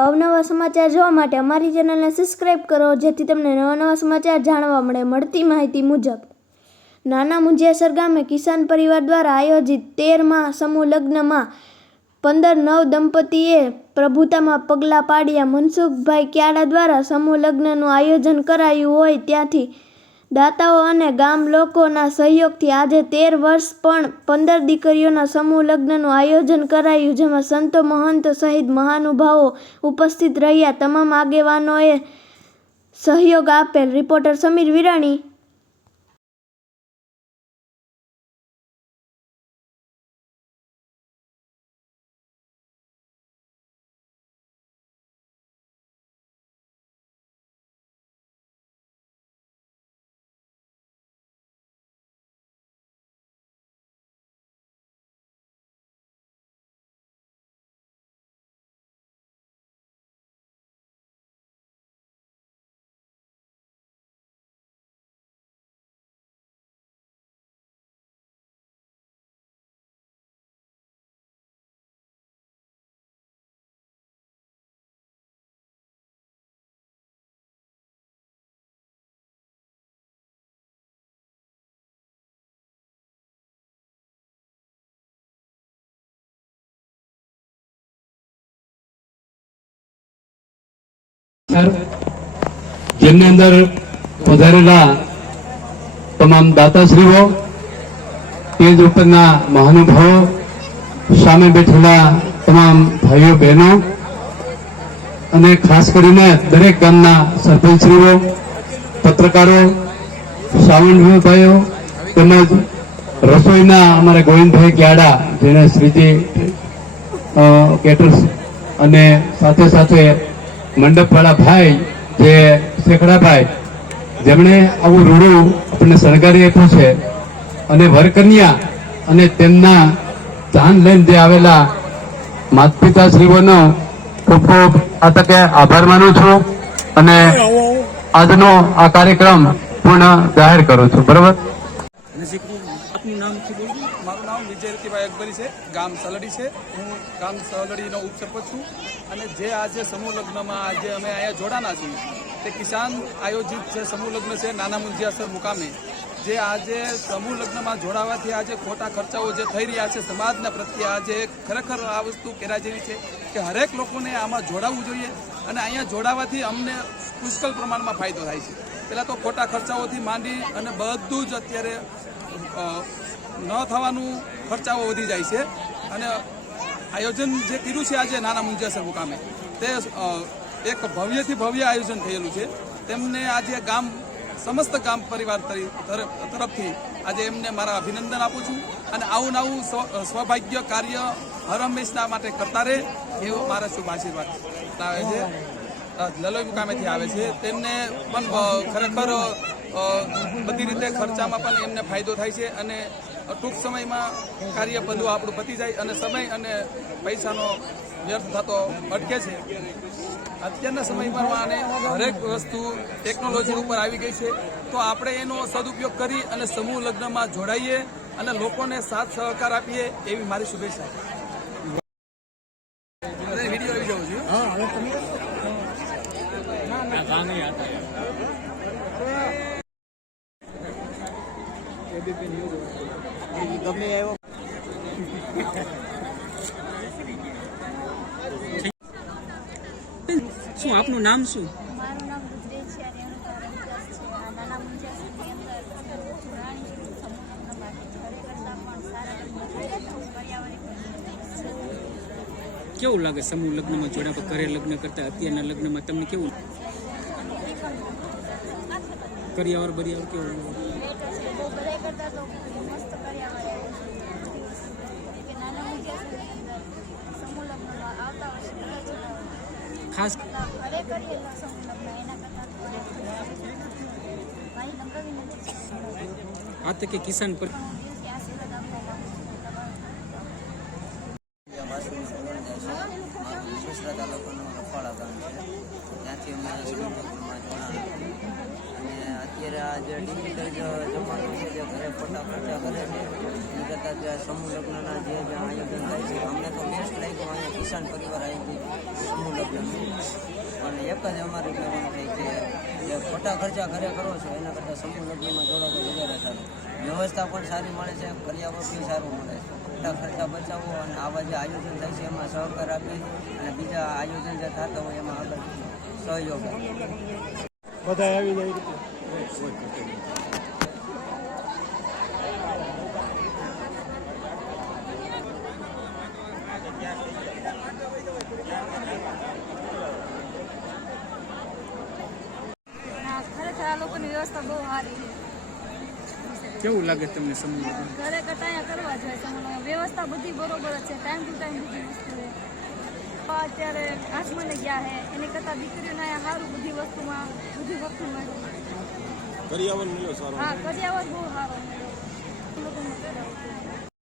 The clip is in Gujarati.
અવનવા સમાચાર જોવા માટે અમારી ચેનલને સબસ્ક્રાઈબ કરો, જેથી તમને નવા સમાચાર જાણવા મળે. મળતી માહિતી મુજબ નાના મુંજિયાસર ગામે કિસાન પરિવાર દ્વારા આયોજિત 13મા સમૂહ લગ્નમાં 15 નવ દંપતીએ પ્રભુતામાં પગલાં પાડ્યા. મનસુખભાઈ ક્યાડા દ્વારા સમૂહ લગ્નનું આયોજન કરાયું હોય ત્યાંથી દાતાઓ અને ગામ લોકોના સહયોગથી આજે 13 વર્ષ પણ 15 દીકરીઓના સમૂહ લગ્નનું આયોજન કરાયું, જેમાં સંતો મહંતો સહિત મહાનુભાવો ઉપસ્થિત રહ્યા. તમામ આગેવાનોએ સહયોગ આપેલ. રિપોર્ટર સમીર વિરાણી. જેમની અંદર પધારેલા તમામ દાતાશ્રીઓ, તેજ ઉપરના મહાનુભાવો, સામે બેઠેલા તમામ ભાઈઓ બહેનો અને ખાસ કરીને દરેક ગામના સરપંચશ્રીઓ, પત્રકારો, સાવંતભાઈઓ તેમજ રસોઈના અમારા ગોવિંદભાઈ ક્યાડા, જેને શ્રીજી કેટર્સ, અને સાથે સાથે મંડપવાળા ભાઈ જે શેખડાભાઈ, જેમણે આવું રૂડું આપણને શણગારી આપ્યું છે, અને વરકન્યા અને તેમના જાન લઈને જે આવેલા માતા પિતાશ્રીઓનો ખૂબ ખૂબ આ તકે આભાર માનું છું અને આજનો આ કાર્યક્રમ પૂર્ણ જાહેર કરું છું. બરાબર. મારું નામ વિજય રતિભાઈ અકબરી છે. ગામ સલડી છે. હું ગામ સલડીનો ઉપસરપંચ છું. અને જે આજે સમૂહ લગ્નમાં આજે અમે અહીંયા જોડાના છીએ તે કિસાન આયોજિત છે સમૂહ લગ્ન છે નાના મુંજિયાસર મુકામે. જે આજે સમૂહ લગ્નમાં જોડાવાથી આજે ખોટા ખર્ચાઓ જે થઈ રહ્યા છે સમાજના પ્રત્યે, આજે ખરેખર આ વસ્તુ કહેવા જેવી છે કે હરેક લોકોને આમાં જોડાવવું જોઈએ. અને અહીંયા જોડાવાથી અમને પુષ્કળ પ્રમાણમાં ફાયદો થાય છે. પહેલાં તો ખોટા ખર્ચાઓથી માંડી અને બધું જ અત્યારે ન થવાનું ખર્ચાઓ વધી જાય છે. અને આયોજન જે કર્યું છે આજે નાના મુંજિયાસર મુકામે તે એક ભવ્યથી ભવ્ય આયોજન થયેલું છે. તેમને આજે સમસ્ત ગામ પરિવાર તરફથી આજે એમને મારા અભિનંદન આપું છું. અને આવું નવું સૌભાગ્ય કાર્ય હર હંમેશના માટે કરતા રહે એવો મારા શુભ આશીર્વાદ આવે છે. લલોઈ મુકામેથી આવે છે. તેમને પણ ખરેખર બધી રીતે ખર્ચામાં પણ એમને ફાયદો થાય છે અને ટૂંક સમયમાં કાર્ય બધું આપણું પતી જાય અને સમય અને પૈસાનો વ્યર્થ થતો અટકે છે. અત્યારના સમયમાં આને હરેક વસ્તુ ટેકનોલોજી ઉપર આવી ગઈ છે, તો આપણે એનો સદુપયોગ કરી અને સમૂહ લગ્નમાં જોડાઈએ અને લોકોને સાથ સહકાર આપીએ એવી મારી શુભેચ્છા. વિડીયો આવી જવું જોઈએ. શું આપનું નામ શું? મારું નામ ગુજરાત છે અને રેણુકા રવિદાસ છે. આ નાના મુંજિયાસરની અંદર જોડાણી છું સમૂહ લગ્ન માટે. ઘરે કરતાં પણ સારા લગ્ન થાય છે. પર્યાવરણ કેવું લાગે સમૂહ લગ્નમાં જોડાવા? ઘરે લગ્ન કરતા અત્યારના લગ્નમાં તમને કેવું કરિયાવર બરિયાવર કેવું? બધા કરતાં તો મસ્ત પર્યાવરણ નાના મુંજિયાસરની અંદર સમૂહ લગ્નમાં આવતા વર્ષે ખાસ ઘરે કરીએ સમૂહ લગ્ન એના કરતાં મારી લંબાવી નથી. આ તકે કિસાન પર આશીર્વાદ આપવા માંગુ છું. વિશેષતા લોકોનો કપાળા ગામ છે. ત્યાંથી અમે સમૂહ લગ્નમાં જોડાણા. અને અત્યારે આ જે ડિજિટલ જમાનો છે, જે ઘરે ફોટા ખર્ચા કરે છે એની કરતાં જે સમૂહ લગ્નના જે આયોજન થાય છે, અમને તો બેસ્ટ લાગ્યું અહીંયા કિસાન પરિવાર આયોજિત સમૂહ લગ્ન. પણ એક જ અમારે કહેવાનું થાય કે જે ખોટા ખર્ચા ઘરે કરો છો એના કરતાં સમૂહ લગ્નમાં જોડો તો વધારે સારું. વ્યવસ્થા પણ સારી મળે છે, પર્યાવરણ પણ સારું મળે છે. ખોટા ખર્ચા બચાવો અને આવા જે આયોજન થાય છે એમાં સહકાર આપી અને બીજા આયોજન જે થતા હોય એમાં આગળ સહયોગ આપે. બધા આવીને એવી રીતે ખરેખર આ લોકોની વ્યવસ્થા બહુ સારી છે. કેવું લાગે તમને સમૂહ લગ્ન? ઘરે કરતા અહીંયા કરવા જોઈએ સમૂહ વ્યવસ્થા બધી બરોબર જ છે. ટાઈમ ટુ ટાઈમ બધી વસ્તુ છે. અત્યારે આસમાને ગયા છે એની કરતાં દીકરીઓને અહીંયા સારું બધી વસ્તુમાં બધી વસ્તુ મળ્યું. કરિયાવર મળ્યો સારો. હા, કરિયાવર બહુ સારો મળ્યો. લોકોને કરાવું.